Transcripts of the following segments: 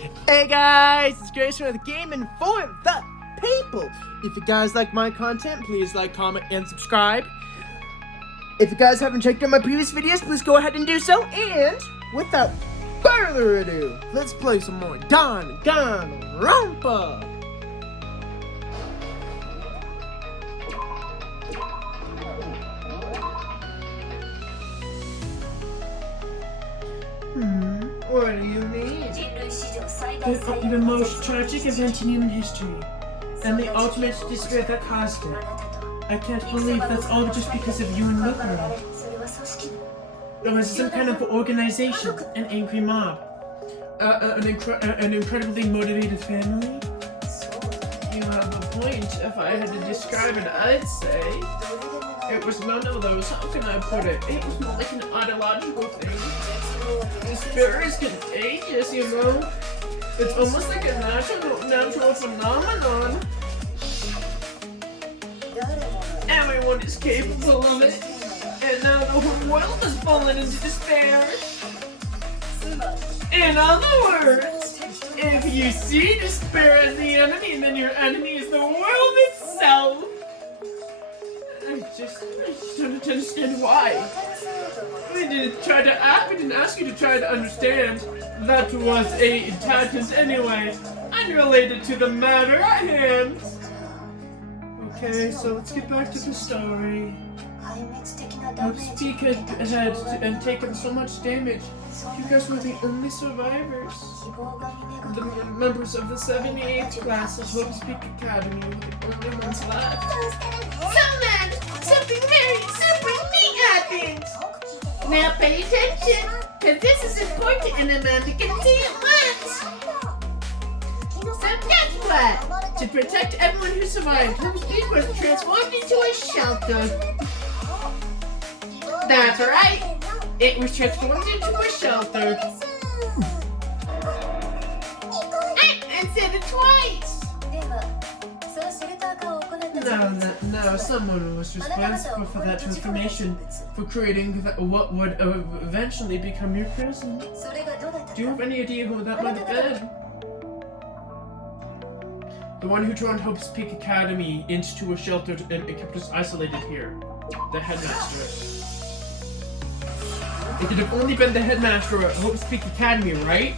Hey guys, it's Grace from the Game and for the People. If you guys like my content, please like, comment, and subscribe. If you guys haven't checked out my previous videos, please go ahead and do so. And without further ado, let's play some more Danganronpa. What do you mean? The most tragic event in human history, and the ultimate despair that caused it. I can't believe that's all just because of you and Mukuro. It was some kind of organization, an angry mob, an incredibly motivated family. You have a point. If I had to describe it, I'd say it was none of those. How can I put it? It was more like an ideological thing. Despair is contagious, you know? It's almost like a natural phenomenon. Everyone is capable of it, and now the whole world has fallen into despair. In other words, if you see despair as the enemy, then your enemy is the world itself. I just don't understand why. We didn't ask you to try to understand. That was a tangent anyway, unrelated to the matter at hand. Okay, so let's get back to the story. Speak had taken so much damage. You guys were the only survivors. The members of the 78th class of Hope Speak Academy were the only ones left. Something very super neat happened! Now pay attention, because this is important and I'm going to get to it once. So guess what? To protect everyone who survived, Hope Speak was transformed into a shelter. That's right, it was transformed into a shelter. I said it twice! No, someone was responsible for that transformation, for creating what would eventually become your prison. Do you have any idea who that might have been? The one who turned Hope's Peak Academy into a shelter and kept us isolated here. The headmaster. It could have only been the headmaster at Hope's Peak Academy, right?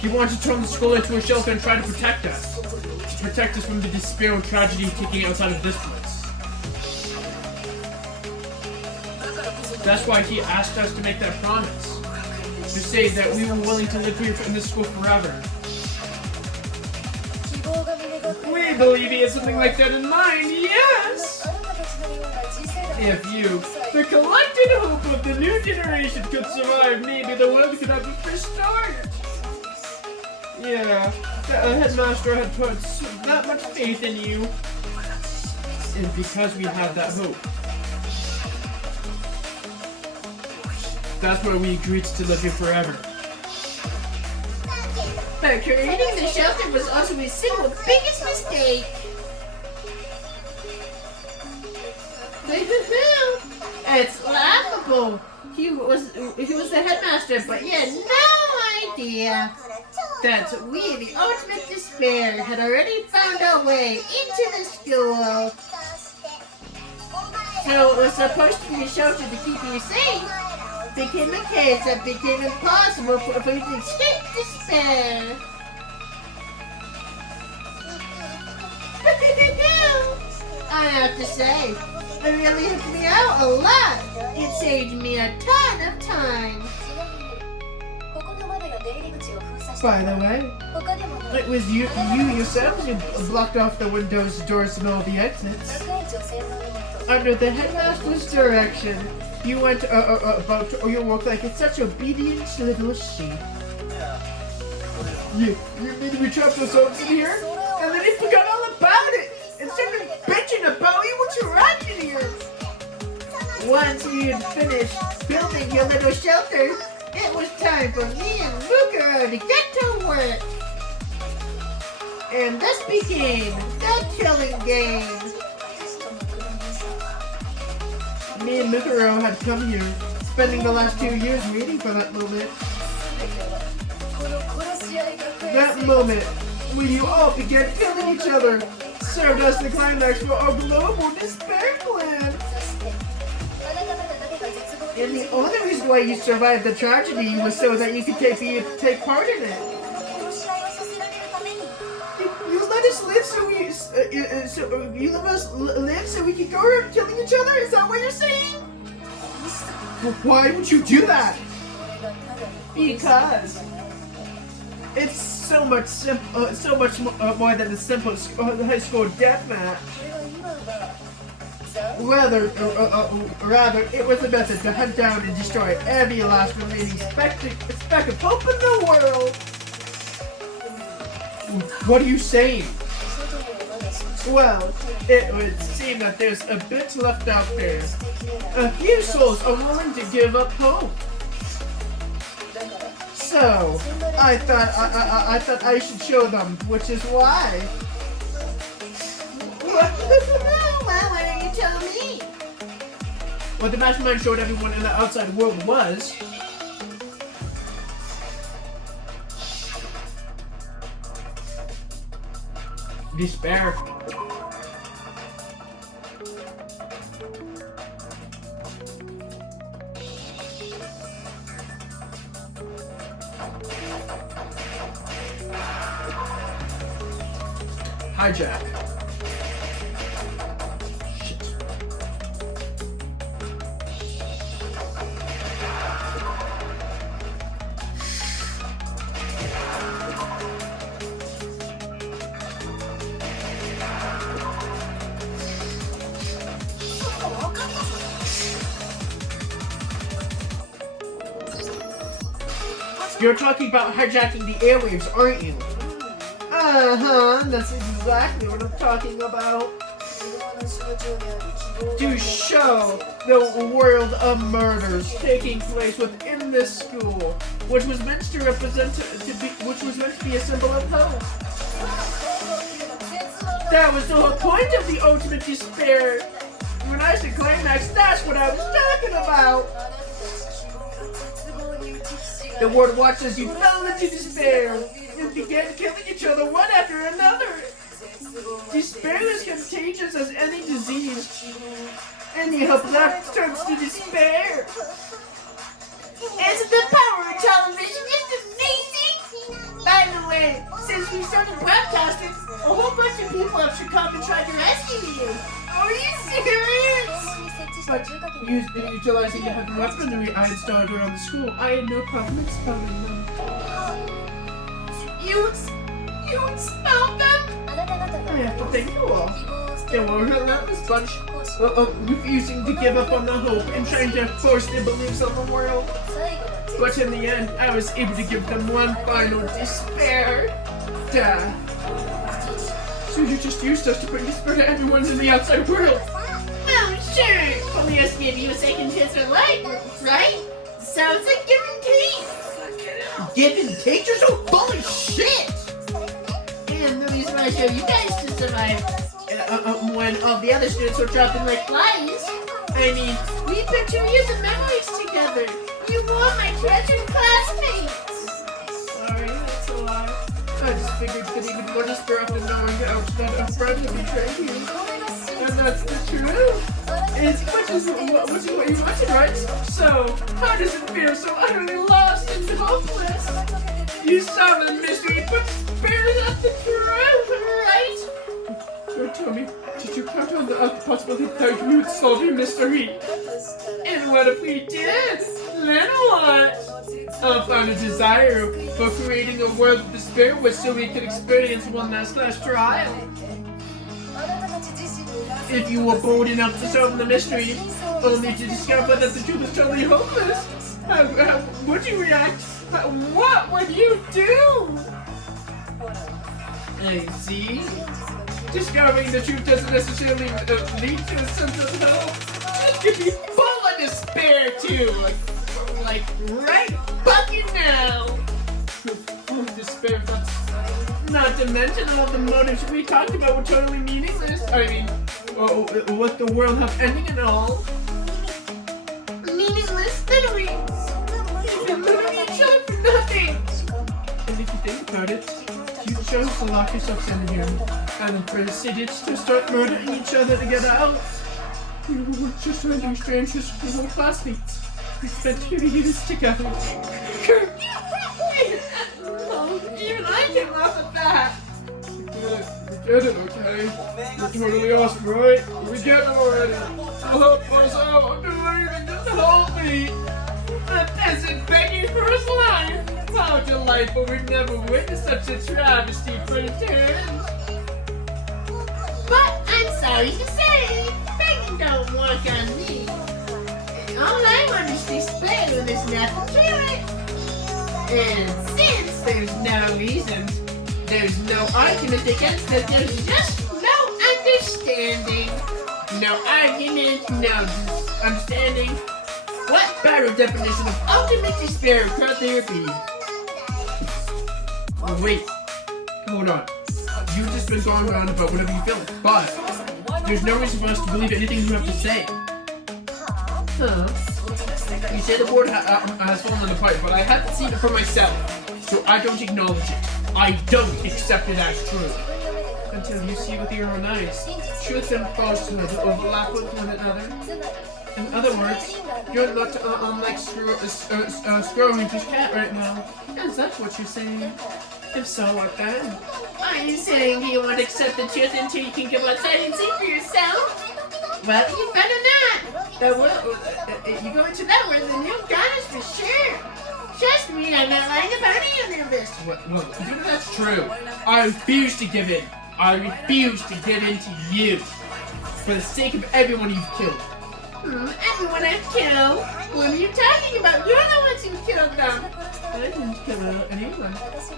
He wanted to turn the school into a shelter and try to protect us. To protect us from the despair and tragedy taking outside of this place. That's why he asked us to make that promise. To say that we were willing to live here in this school forever. We believe he has something like that in mind, yes! If you, the collected hope of the new generation, could survive, maybe the world could have a fresh start. Yeah, the headmaster had put that much faith in you. And because we have that hope, that's why we agreed to live here forever. But creating the shelter was also his single biggest mistake. It's laughable. He was the headmaster, but he had no idea that we, the ultimate despair, had already found our way into the school. So it was supposed to be a shelter to keep you safe. Became a case that became impossible for you to escape despair. I have to say, it really helped me out a lot. It saved me a ton of time. By the way, it was you yourselves who blocked off the windows, doors, and all the exits. Under the headmaster's direction, you went about your work like it's such obedient little sheep. You mean we trapped ourselves in here? And then he forgot all about it! And started bitching about you what you're acting here! Once you had finished building your little shelter, it was time for me and Mukuro to get to work! And this became the killing game! Me and Mukuro had come here, spending the last 2 years waiting for that moment. That moment when you all began killing each other served as the climax for our global despair plan. And the only reason why you survived the tragedy was so that you could take part in it. You let us live so we could go around killing each other? Is that what you're saying? Why would you do that? Because it's so much more than a simple high school deathmatch. Rather, it was a method to hunt down and destroy every last remaining speck of hope in the world. What are you saying? Well, it would seem that there's a bit left out there. A few souls are willing to give up hope. So, I thought I should show them, which is why. Well, why don't you tell me? What the Mastermind showed everyone in the outside world was despair. Hijack. Shit. You're talking about hijacking the airwaves, aren't you? Uh-huh, that's exactly what I'm talking about. To show the world of murders taking place within this school, which was meant to be a symbol of hope. That was the whole point of the ultimate despair. When I said climax, that's what I was talking about. The world watched as you fell into despair and began killing each other one after another. Despair is contagious as any disease. Any hope left turns to despair. Isn't the power of television just amazing? By the way, since we started broadcasting, a whole bunch of people have come and tried to rescue you. Are you serious? But utilizing the heavy weaponry I installed around the school, I had no problem expelling them. You expelled them? I have to thank you all. They were a relentless bunch, refusing to give up on the hope and trying to force their beliefs on the world. But in the end, I was able to give them one final despair. Duh. So you just used us to bring despair to everyone in the outside world? Well, sure. Only us gave you a second chance for life, right? Sounds like give and take. Give and take? You're so full of shit! And the reason I show you guys to survive when all the other students were dropping like flies. I mean, we put 2 years of memories together. You were my treasured classmates. Sorry, that's a lie. I just figured that even more despair after knowing that a friend would betray you. And that's the truth. Which is what you wanted, right? So, how does it feel so utterly lost and hopeless? You solved the mystery, but spared us the truth, right? Don't tell me, did you count on the possibility that we would solve your mystery? And what if we did? Then what? I'll find a desire for creating a world of despair where so we could experience one last trial. If you were bold enough to solve the mystery, only to discover that the truth is totally hopeless, how would you react? What would you do? I see. Discovering the truth doesn't necessarily lead to a sense of hope. It could be full of despair too. Like right fucking now. Full of despair. That's not to mention all the motives we talked about were totally meaningless. I mean, what the world have ending and all. Meaningless? Literally. We've been living each other for nothing. And if you think about it, chose to lock yourselves in here and then proceeded to start murdering each other to get out. You were just rendering strangers from old classmates. We spent 2 years together. Oh, even I came off of that. We get it, okay? You're totally awesome, right? We get it already. Help us out. I'm doing anything. Just help me. A peasant begging for his life. How delightful. We've never witnessed such a travesty for a turn. But I'm sorry to say, begging don't work on me. All I want is to spare when there's nothing to it. And since there's no reason, there's no argument against it, there's just no understanding. No argument, no understanding. What better definition of ultimate despair could there be? Oh, wait. Hold on. You've just been going around about whatever you feel, but there's no reason for us to believe anything you have to say. Huh? You say the board has fallen apart, but I haven't seen it for myself, so I don't acknowledge it. I don't accept it as true. Until you see with your own eyes, truth and falsehood overlap with one another. In other words, you're not unlike Scrooge's cat right now. Is that what you're saying? If so, what then? Are you saying you won't accept the truth until you can go outside and see for yourself? Well, you better not. You go into that world, then you've got us for sure. Trust me, I'm not lying about any of this. Well, even if that's true, I refuse to give in. I refuse to give in to you. For the sake of everyone you've killed. Everyone I've killed? What are you talking about? You're the ones who killed them. I didn't kill anyone.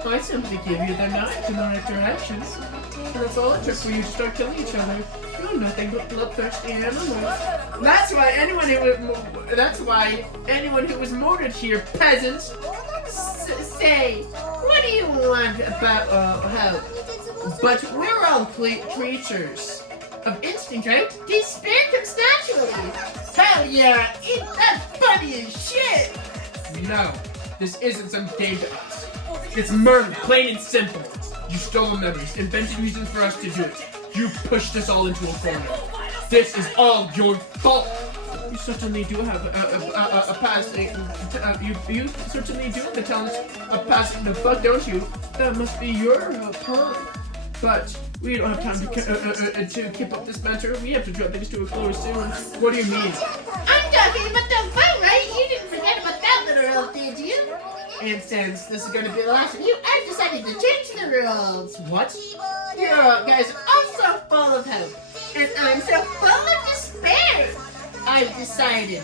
I simply gave you the knives in the right direction. And that's all it took for you to start killing each other. You're nothing but bloodthirsty animals. That's why anyone who was murdered here, peasants. Say, what do you want about help? But we're all creatures of instinct, right? Despair comes naturally. Hell yeah, that's funny as shit. No, this isn't some game to us. It's murder, plain and simple. You stole the memories, invented reasons for us to do it. You pushed us all into a corner. This is all your fault. You certainly do have a past. You certainly do have the talent of passing the buck, don't you? That must be your part. But we don't have time to keep up this matter. We have to drop things to a close soon. What do you mean? I'm talking about the fight, right? You didn't forget about that little elf, did you? And since this is going to be the last of you, I've decided to change the rules. What? You guys are all so full of hope, and I'm so full of despair. I've decided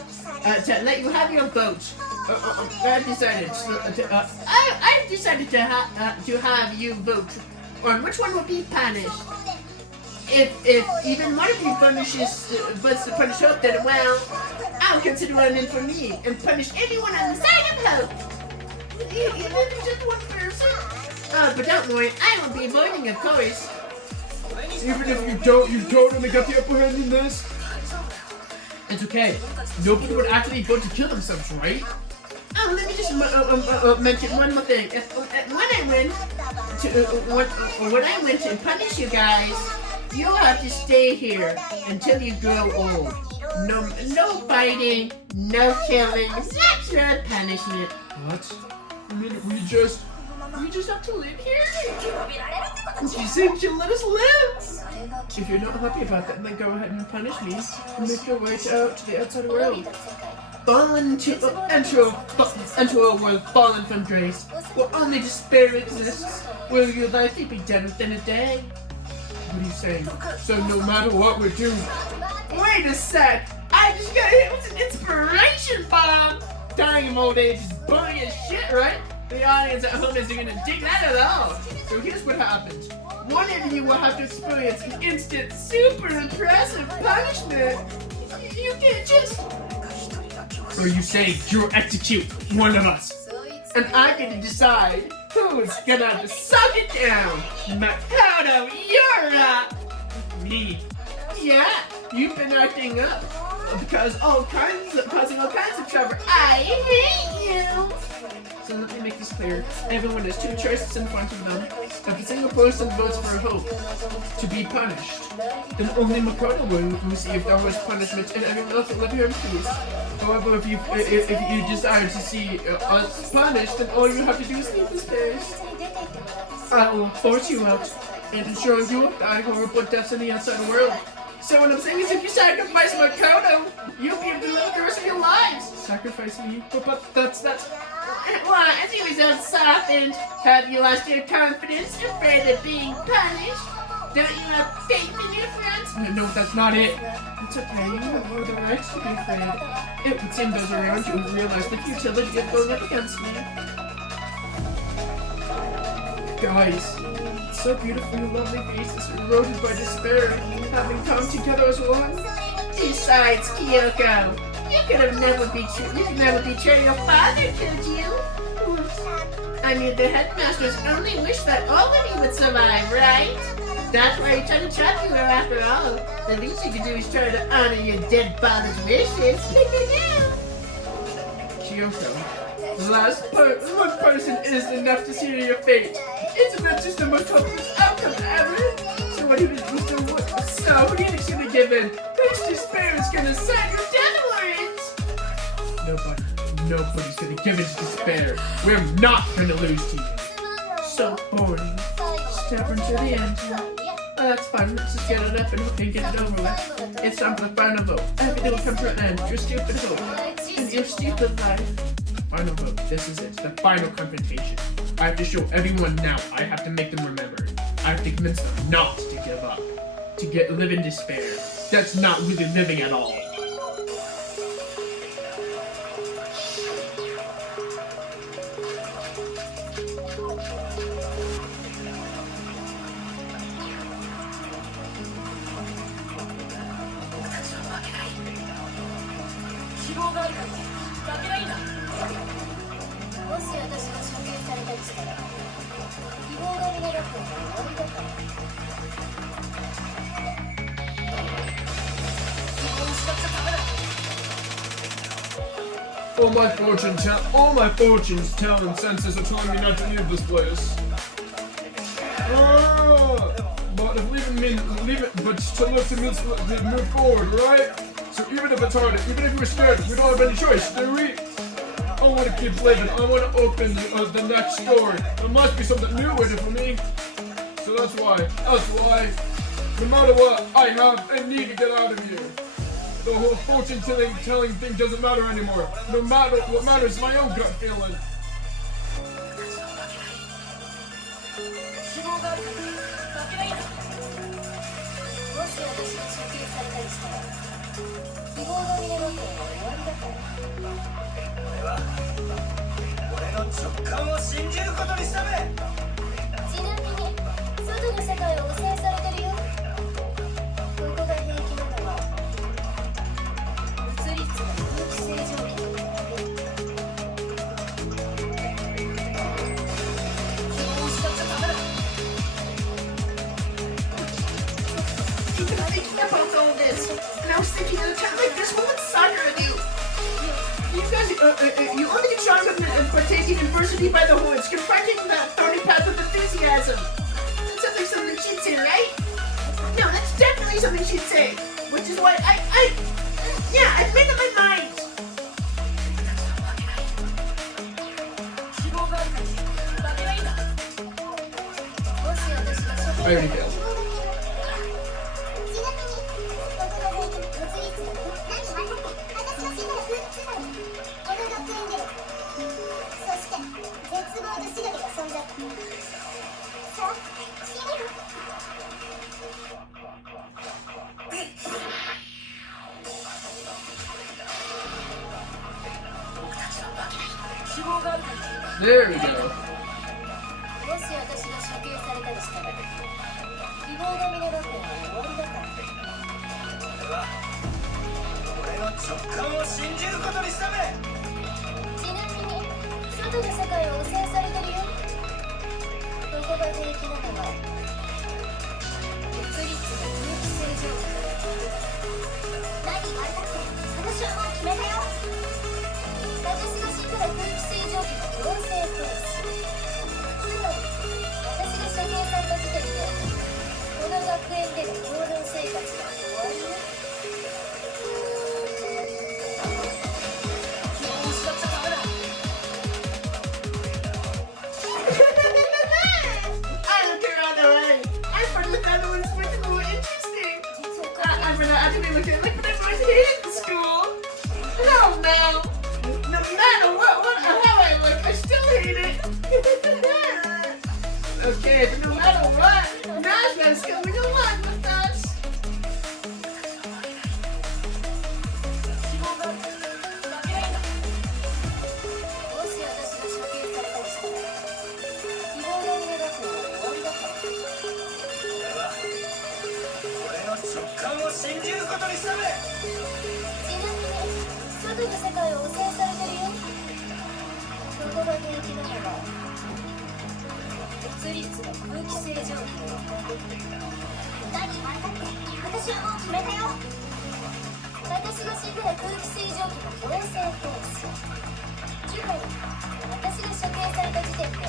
to let you have your vote. I've decided to have you vote on which one will be punished. If even one of you votes to punish Hope, then well, I'll consider one in for me and punish anyone on the side of Hope. Even if it's just one person. But don't worry, I will be voting, of course. Even if you don't, you totally got the upper hand in this. It's okay. Nobody would actually vote to kill themselves, right? Oh, let me just mention one more thing. When I went to punish you guys, you'll have to stay here until you grow old. No fighting, no killing. That's your punishment. What? I mean, we just have to live here. She said she'll let us live. If you're not happy about that, then go ahead and punish me and make your way out to the outside world. Enter a world fallen from grace, where only despair exists, where your life will be dead within a day. What are you saying? So no matter what we do... Wait a sec! I just got hit with an inspiration bomb! Dying of old age is boring as shit, right? The audience at home isn't gonna dig that at all. So here's what happens. One of you will have to experience an instant, super impressive punishment. You can't just... Or you say you'll execute one of us. And I get to decide who's gonna have to suck it down. Makoto, you're up! Me. Yeah, you've been acting up. Causing all kinds of trouble. I hate you! So let me make this clear. Everyone has two choices in front of them. If a single person votes for Hope to be punished, then only Makoto will receive downward punishment and everyone else will live here in peace. However, if you desire to see us punished, then all you have to do is leave this place. I will force you out and ensure you will die horrible deaths in the outside world. So what I'm saying is if you sacrifice Makoto, you'll be able to live the rest of your lives. Sacrifice me? But that's... Well, as you result softened, have you lost your confidence, afraid of being punished? Don't you have faith in your friends? No, that's not it. It's okay, you have all the right to be afraid. It would seem those around you have realized the futility of going up against me. Guys, so beautifully lovely faces eroded by despair, having come together as one. Besides, Kyoko, you could never betray your father, could you? I mean, the headmaster's only wish that all of you would survive, right? That's why he tried to trap you here after all. The least you can do is try to honor your dead father's wishes. Kyoko, one person isn't enough to seal your fate. Isn't that just the most hopeless outcome ever? So what do you think he's gonna give in? Whose despair is gonna sign your death warrant? Nobody's gonna give in to despair. We're not gonna lose to you. So boring. Step into the end. Oh, that's fine. Let's just get it up and get it over with. It's time for the final vote. Everything will come to an end. Your stupid hope and your stupid life. Final vote. This is it. The final confrontation. I have to show everyone now. I have to make them remember. I have to convince them not to give up. To live in despair. That's not really living at all. All my fortunes telling senses are telling me not to leave this place. But if but to look to move forward, right? So even if it's hard, even if we're scared, we don't have any choice, do we? I want to keep living. I want to open the next story. There must be something new in it for me. So that's why, no matter what, I need to get out of here. The whole fortune telling thing doesn't matter anymore. No matter what matters is my own gut feeling. And I was thinking at the time, like, this woman sucker of you. You guys, you only get charmed by taking adversity by the horns, confronting that thorny path with enthusiasm. That sounds like something she'd say, right? No, that's definitely something she'd say. Which is why I've made up my mind. I already failed. There we go. 私が死んだら空気清浄機の強制停止。つまり私が処刑された時点でこの学園での共同生活が終わりね。I look around the way. I find the other one's much more interesting. I'm gonna actually look at my head in school. Oh no. No matter how I look, I still hate it. Okay, but no matter what, Nashville's coming along with us. もし私が処刑されたりしたら希望の家学園は終わりだから。俺の直感を信じることにしたべ。ちなみに外の世界は汚染されてるよ。ここが平気なのは物理室の空気清浄機。何？私はもう決めたよ。私が死んだら空気清浄機の強制停止。つまり私が処刑された時点で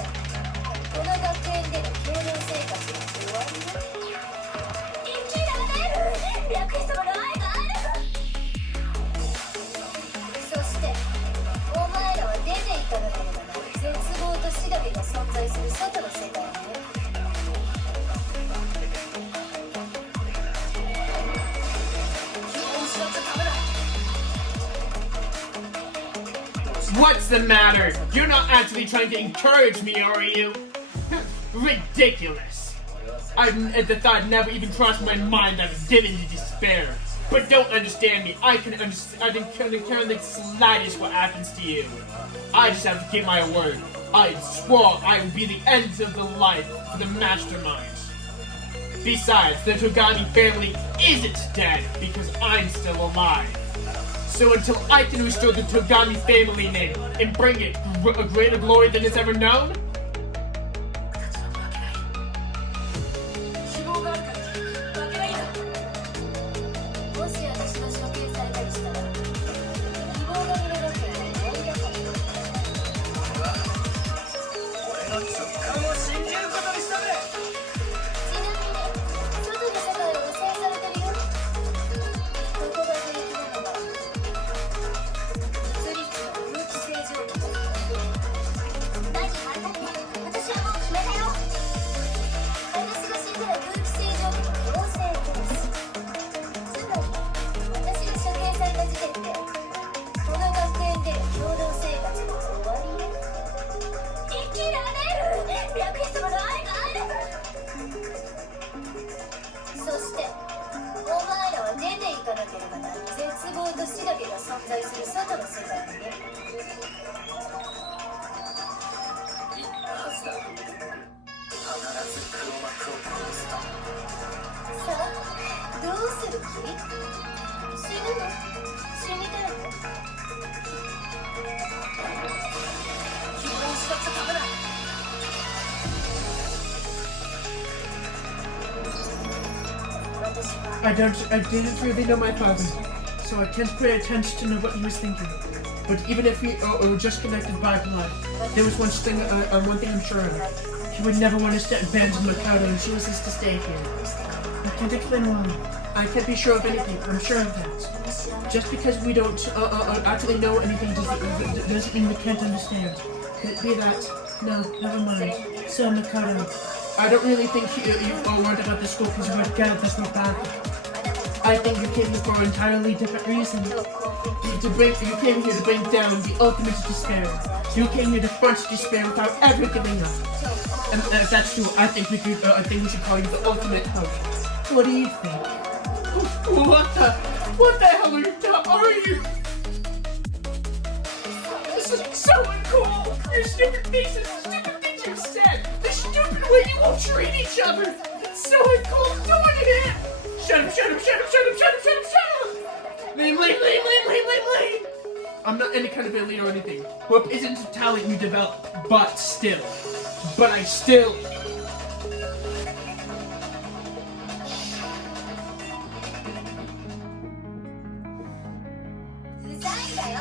この学園での共同生活が終わりね。生きられる。略してもらう愛がある。そしてお前らは出ていかなければならない絶望と死だけが存在する外の世界ね。What's the matter? You're not actually trying to encourage me, are you? Ridiculous. At the thought never even crossed my mind that I was given to despair. But don't understand me. I can care the slightest what happens to you. I just have to keep my word. I swore I would be the end of the life for the Mastermind. Besides, the Togami family isn't dead because I'm still alive. So until I can restore the Togami family name and bring it a greater glory than it's ever known, 希望があるから負けないんだ。もし私が処刑されたりしたら希望が見れなくて終わりだから。俺の直感を信じることにしたべ。ちなみに外の世界は汚染されてるよ。ここが平気なのは物理室の空気清浄機。何？私はもう決めたよ。私が死んだら空気清浄機の強制停止。つまり私が処刑された時点でこの学園での共同生活が終わりね。生きられる。略してもらう愛がある。そしてお前らは出ていかなければならない絶望と死だけが存在する外の世界にね。言ったはずだ。必ず黒幕を殺すと。さあどうする気？死ぬの？死にたいの？希望しなくちゃダメだ。私は I didn't really know my father, so I can't pay attention to know what he was thinking. But even if we were just connected by blood, there was one thing I'm sure of. He would never want us to abandon Makoto and choose us to stay here. I can't explain why. I can't be sure of anything. I'm sure of that. Just because we don't actually know anything doesn't mean we can't understand. Could it be that? No, never mind. So Makoto, I don't really think you worried about the school because you were together this whole back. I think you came here for an entirely different reason. You came here to bring down the ultimate despair. You came here to front despair without ever giving up. And if that's true, I think we should call you the ultimate hope. What do you think? What the hell are you? This is so uncool! Your stupid faces, the stupid things you said, the stupid way you all treat each other! It's so uncool! Don't want to hear! Shut up! Leave! I'm not any kind of elite or anything. Whoop isn't a talent you develop, but I still... うざいんだよ。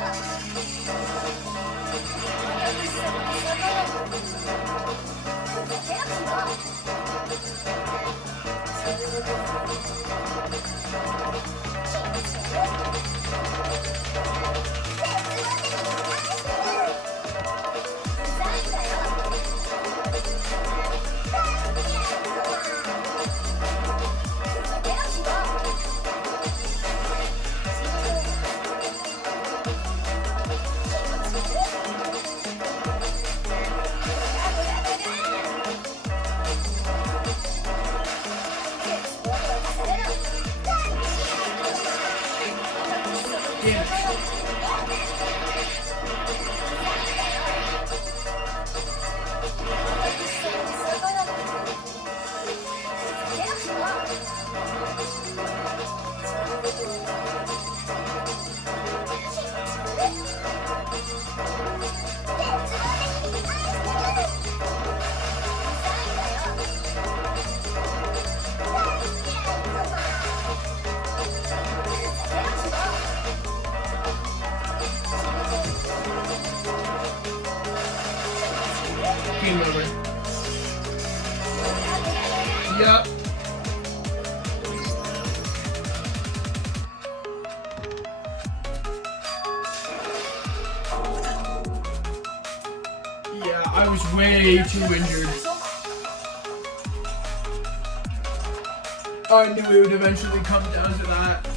Yep. Yeah, I was way too injured. I knew it would eventually come down to that.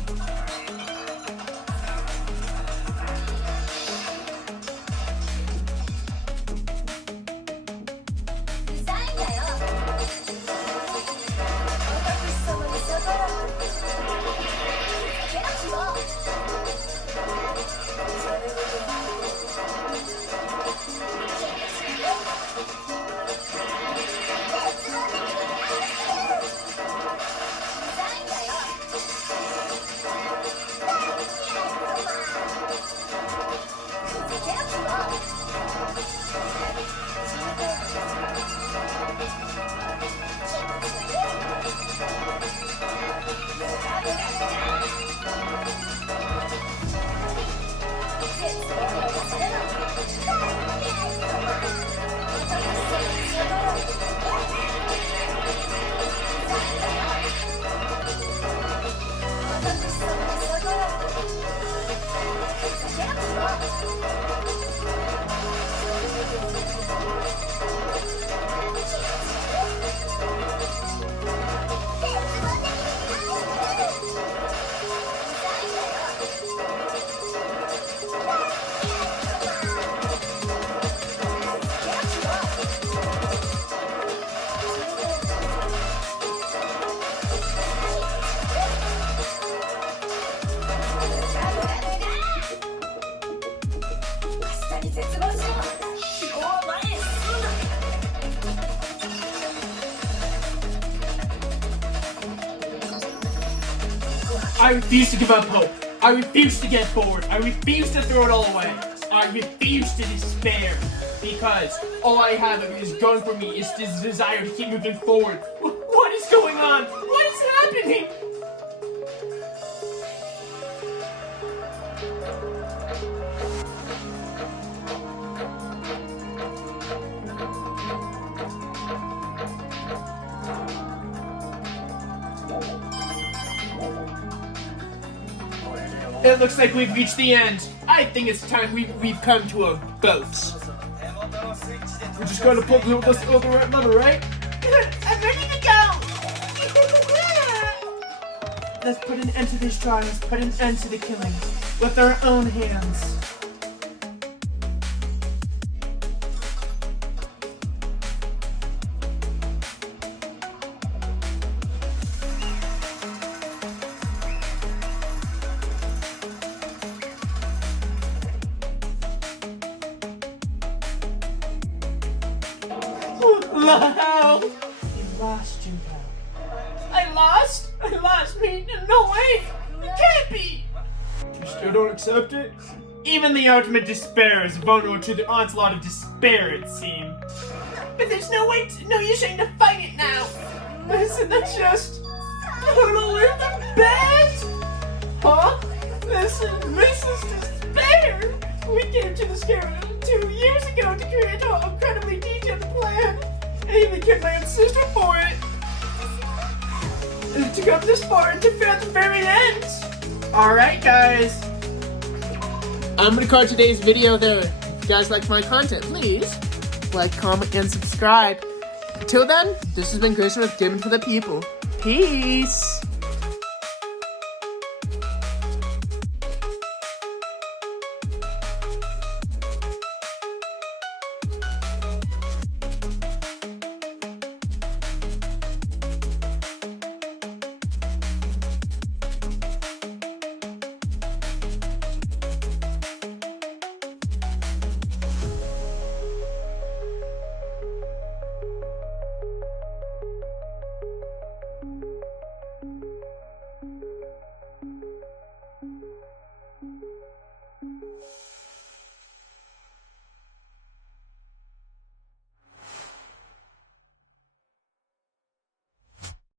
I refuse to give up hope. I refuse to get bored. I refuse to throw it all away. I refuse to despair. Because all I have is going for me is this desire to keep moving forward. What is going on? What is happening? It looks like we've reached the end. I think it's time we've come to a vote. We're just gonna pull the right lever, right? I'm ready to go! Let's put an end to this trial. Let's put an end to the killing with our own hands. Wow! You lost, Junpei. I lost? I lost me? No way! It can't be! You still don't accept it? Even the ultimate despair is vulnerable to the onslaught of despair, it seems. But there's no use trying to fight it now! Isn't that just totally the best? Huh? This is despair! We came to the scare 2 years ago to create an incredibly detailed plan. I even killed my own sister for it. And to come this far and to fit at the very end. Alright guys. I'm gonna call today's video there. If you guys like my content, please like, comment, and subscribe. Until then, this has been Grayson with Gaming for the People. Peace!